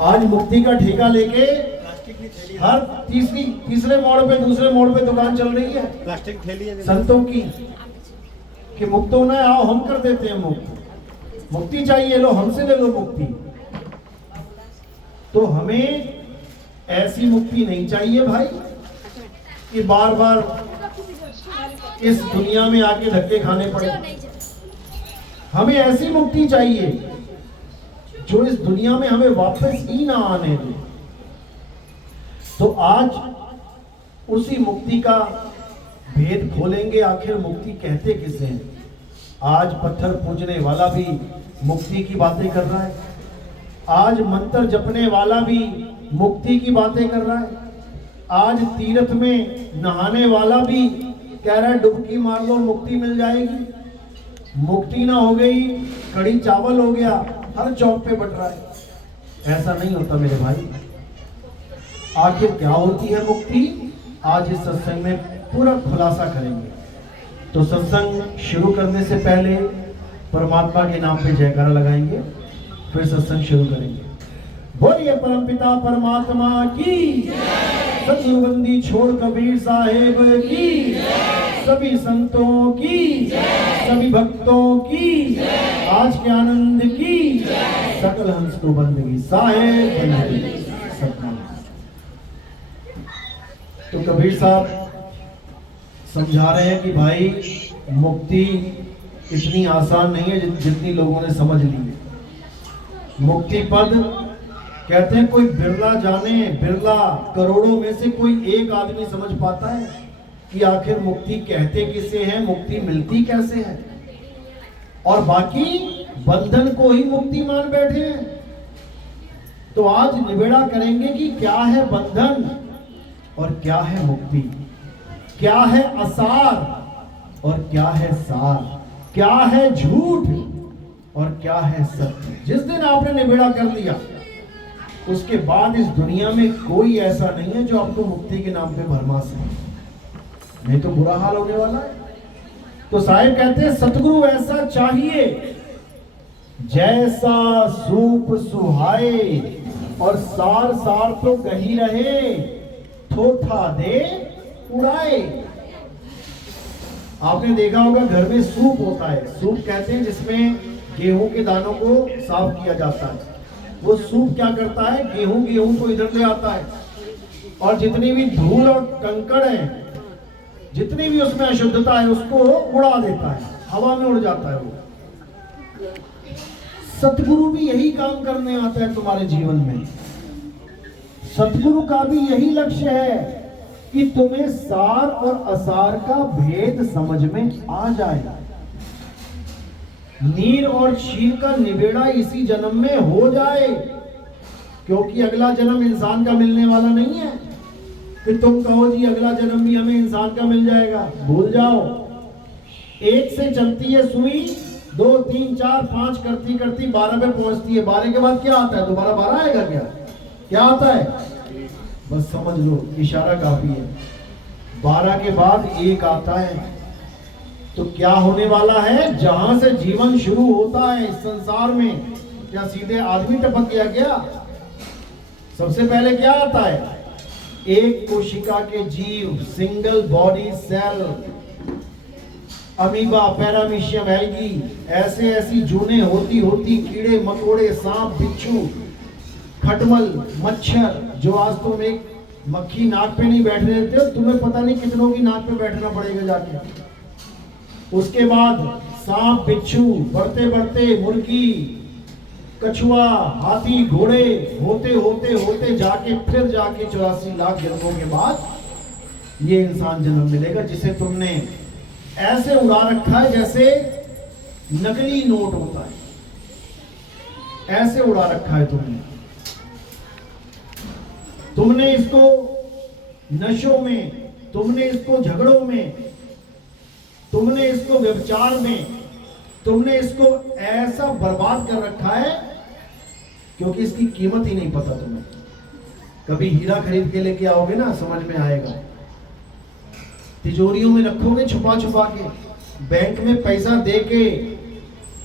आज मुक्ति का ठेका लेके हर तीसरे मोड़ पे दूसरे मोड़ पे दुकान चल रही है प्लास्टिक थैली है संतों की कि मुक्त होना है, आओ हम कर देते हैं मुक्त। मुक्ति चाहिए, लो हमसे ले लो मुक्ति। तो हमें ऐसी मुक्ति नहीं चाहिए भाई कि बार बार इस दुनिया में आके धक्के खाने पड़े। हमें ऐसी मुक्ति चाहिए जो इस दुनिया में हमें वापस ही ना आने दे। तो आज उसी मुक्ति का भेद खोलेंगे। आखिर मुक्ति कहते किसे हैं? आज पत्थर पूजने वाला भी मुक्ति की बातें कर रहा है, आज मंत्र जपने वाला भी मुक्ति की बातें कर रहा है, आज तीर्थ में नहाने वाला भी कह रहा है डुबकी मार लो मुक्ति मिल जाएगी। मुक्ति ना हो गई कड़ी चावल हो गया, हर चौक पे बट रहा है। ऐसा नहीं होता मेरे भाई। आखिर क्या होती है मुक्ति? आज इस सत्संग में पूरा खुलासा करेंगे। तो सत्संग शुरू करने से पहले परमात्मा के नाम पे जयकारा लगाएंगे, फिर सत्संग शुरू करेंगे। बोलिए परमपिता परमात्मा की, सतगुरुबंदी छोड़ कबीर साहेब की, सभी संतों की, सभी भक्तों की, आज के आनंद की, सकल हंस को बंदगी साहेब। तो कबीर साहब समझा रहे हैं कि भाई मुक्ति इतनी आसान नहीं है जितनी लोगों ने समझ ली है। मुक्ति पद कहते हैं कोई बिरला जाने, बिरला करोड़ों में से कोई एक आदमी समझ पाता है कि आखिर मुक्ति कहते किसे हैं, मुक्ति मिलती कैसे है। और बाकी बंधन को ही मुक्ति मान बैठे हैं। तो आज निबेड़ा करेंगे कि क्या है बंधन और क्या है मुक्ति, क्या है असार और क्या है सार, क्या है झूठ और क्या है सत्य। जिस दिन आपने निबेड़ा कर लिया उसके बाद इस दुनिया में कोई ऐसा नहीं है जो आपको मुक्ति के नाम पे भरमा सके, नहीं तो बुरा हाल होने वाला है। तो साहिब कहते हैं सतगुरु ऐसा चाहिए जैसा सूप सुहाए और सार सार तो कही रहे, ठोठा दे उड़ाए। आपने देखा होगा घर में सूप होता है, सूप कहते हैं जिसमें गेहूं के दानों को साफ किया जाता है। वो सूप क्या करता है, गेहूं को इधर ले आता है और जितनी भी धूल और कंकड़ है, जितनी भी उसमें अशुद्धता है उसको उड़ा देता है, हवा में उड़ जाता है वो। सतगुरु भी यही काम करने आता है तुम्हारे जीवन में। सतगुरु का भी यही लक्ष्य है कि तुम्हें सार और असार का भेद समझ में आ जाए। नीर और क्षीर का निबेड़ा इसी जन्म में हो जाए, क्योंकि अगला जन्म इंसान का मिलने वाला नहीं है कि तुम कहो जी अगला जन्म भी हमें इंसान का मिल जाएगा। भूल जाओ। एक से चलती है सुई, 2 3 4 5 करती करती 12 पे पहुंचती है। 12 के बाद क्या आता है? दोबारा 12 आएगा क्या? क्या आता है? बस समझ लो, इशारा काफी है। 12 के बाद 1 आता है। तो क्या होने वाला है? जहां से जीवन शुरू होता है इस संसार में, क्या सीधे आदमी टपक गया क्या? सबसे पहले क्या आता है? एक कोशिका के जीव, single body cell, amoeba, paramecium, algae, ऐसी जूने होती होती कीड़े मकोड़े, सांप, बिच्छू, खटमल, मच्छर, जो आज तुम एक मक्खी नाक पे नहीं बैठने देते, तुम्हें पता नहीं कितनों की नाक पे बैठना पड़ेगा जाके। उसके बाद सांप, बिच्छू, बढ़ते बढ़ते मुर्गी, कछुआ, हाथी, घोड़े, होते होते होते जाके फिर जाके 84 लाख जन्मों के बाद ये इंसान जन्म मिलेगा, जिसे तुमने ऐसे उड़ा रखा है जैसे नकली नोट होता है। ऐसे उड़ा रखा है तुमने इसको नशों में, तुमने इसको झगड़ों में, तुमने इसको व्यभिचार में, तुमने इसको ऐसा बर्बाद कर रखा है क्योंकि इसकी कीमत ही नहीं पता तुम्हें। कभी हीरा खरीद के लेके आओगे ना, समझ में आएगा। तिजोरियों में रखोगे छुपा छुपा के, बैंक में पैसा दे के,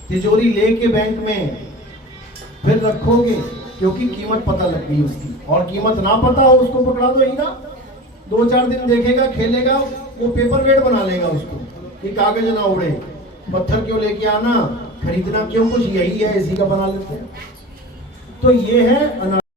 तिजोरी लेके बैंक में फिर रखोगे, क्योंकि कीमत पता लग गई उसकी। और कीमत ना पता हो उसको पकड़ा दो हीरा, 2-4 दिन देखेगा, खेलेगा, वो पेपर वेट बना लेगा उसको कि कागज ना उड़े। पत्थर क्यों लेके आना, खरीदना क्यों, कुछ यही है, इसी का बना लेते हैं। तो ये है